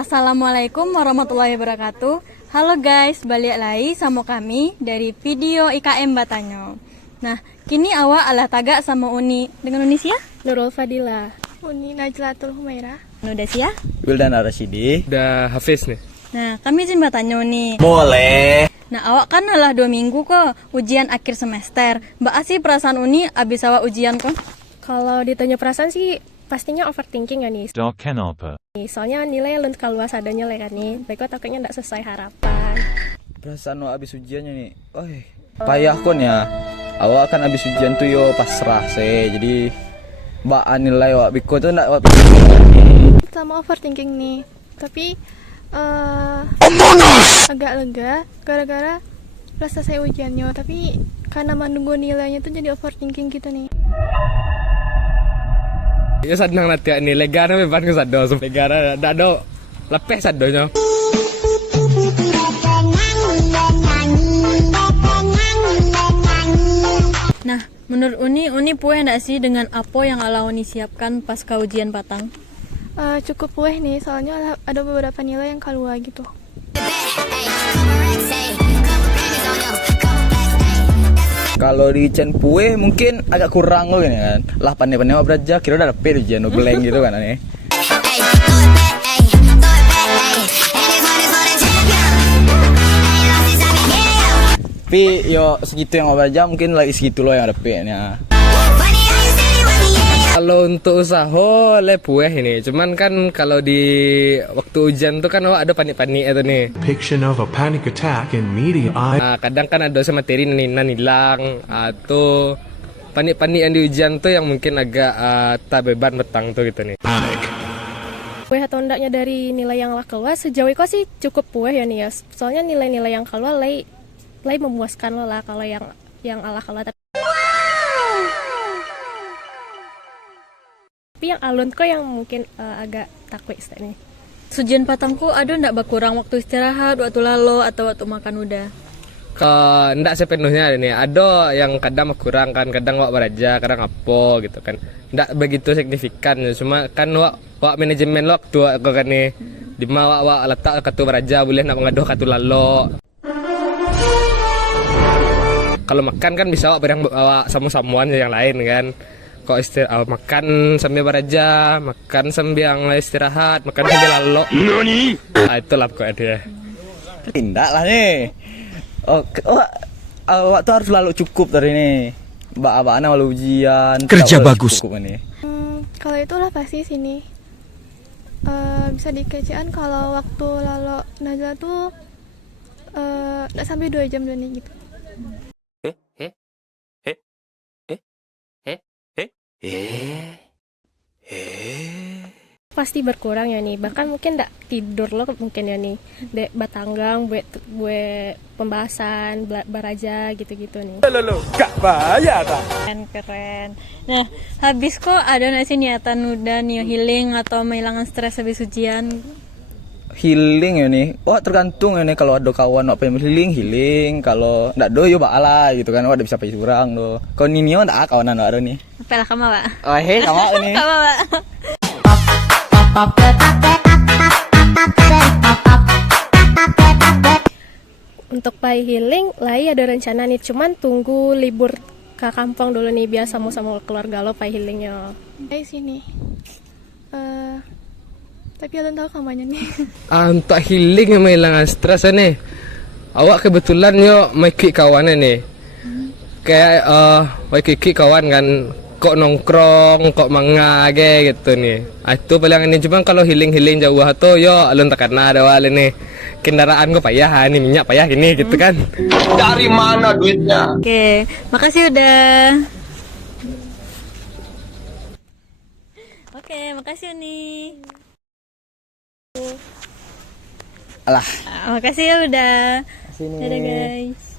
Assalamualaikum warahmatullahi wabarakatuh. Halo guys, balik lagi sama kami dari video IKM Batanyo. Nah, kini awak alah tagak sama Uni. Dengan Uni sia? Nurul Fadila. Uni Najlatul Humaira. Udah sia? Wildan Arashidi. Udah Hafiz nih. Nah, kami izin Batanyo nih. Boleh. Nah, awak kan alah 2 minggu kok ujian akhir semester. Mbak sih perasaan Uni abis awak ujian kok? Kalau ditanya perasaan sih pastinya overthinking ya nih. Kenapa? Soalnya nilai lun keluar adanya lah kan nih. Baiklah takutnya nggak sesuai harapan. Perasaan lo abis ujiannya nih. Payah kon ya. Awak kan abis ujian tuh yo pasrah sih. Jadi mbak nilai awak biko tuh ndak awak Sama overthinking nih. Tapi agak lega gara-gara udah selesai ujiannya. Tapi karena menunggu nilainya tuh jadi overthinking gitu nih. Ya sadang nanti ini lega na beban ke sado. Lega na ada lepeh sadonya. Nah, menurut Uni puas enggak sih dengan apa yang ala Uni siapkan pasca ujian Batang? Cukup puas nih, soalnya ada beberapa nilai yang keluar gitu. Kalau di Chen Pue mungkin agak kurang loh ini kan. Lah pandai-pandai mau belajar kira udah dapet ujian blank gitu kan nih. Tapi yo segitu yang mau belajar mungkin lagi segitu loh yang dapetnya. Kalau untuk usaha pueh ini. Cuman kan kalau di waktu ujian tuh kan ada panik-panik itu nih. Depiction of a panic attack in media eye. Nah, kadang kan ada materi nilang atau panik-panik yang di ujian tuh yang mungkin agak tak beban betang tuh gitu nih. Panic. Puas atau enggaknya dari nilai yang lah keluar sejauh itu sih cukup puas ya nih ya. Soalnya nilai-nilai yang keluar lay memuaskan lo lah kalau yang ala keluar. Tapi yang alun kok yang mungkin agak takut nih. Ujian Batangku ada ndak berkurang waktu istirahat, waktu lalu atau waktu makan udah? Ndak sepenuhnya ini. Ada yang kadang kurang kan, kadang wak beraja, kadang apa gitu kan. Ndak begitu signifikan, cuma kan wak manajemen waktu kok kan nih. Di mana wak letak kartu beraja boleh nak mengaduh kartu lalu. Kalau makan kan bisa wak bareng wak sama-samuan yang lain kan. Kok makan sambil beraja, makan sambil istirahat, makan sambil lalu. Itulah pokoknya dia. Tindak lah nih. Awak tuh harus lalu cukup dari ini. Mbak malu ujian. Kerja bagus. Kalau itulah pasti sini. Bisa dikecian kalau waktu lalu Najla tuh nggak sampai 2 jam dulu nih gitu. Pasti berkurang ya nih, bahkan mungkin nggak tidur lo mungkin ya nih, dek batanggang buat pembahasan baraja gitu-gitu nih. Gak bayar tak? Keren. Nah, habis kok ada nggak sih niatan udah nih healing atau menghilangkan stres habis ujian? Healing ya nih. Tergantung ya nih kalau ada kawan apa yang healing. Kalau ndak do yo bala gitu kan. Ada bisa pakai curang do. Kalau ninio ndak kawanan ada nih. Apa lah kamu, Pak? Sama ini. Kamu, Pak. Untuk pai healing, lai ada rencana nih, cuman tunggu libur ke kampung dulu nih biar sama-sama keluarga lo pai healingnya. Dari sini. Tapi belum tahu kamarnya nih. Untuk healing yang menghilangkan stres nih. Awak kebetulan yo mai kawan nih. Kayak mai kawan kan kok nongkrong, kok mangage gitu nih. Itu paling ini cuma kalau healing jauh tuh yo alun tak karena ada wale nih. Kendaraan gue payah nih, minyak payah gini gitu kan. Dari mana duitnya? Oke, makasih udah. Oke, makasih Uni. Alah. Makasih ya udah. Sini. Dadah guys.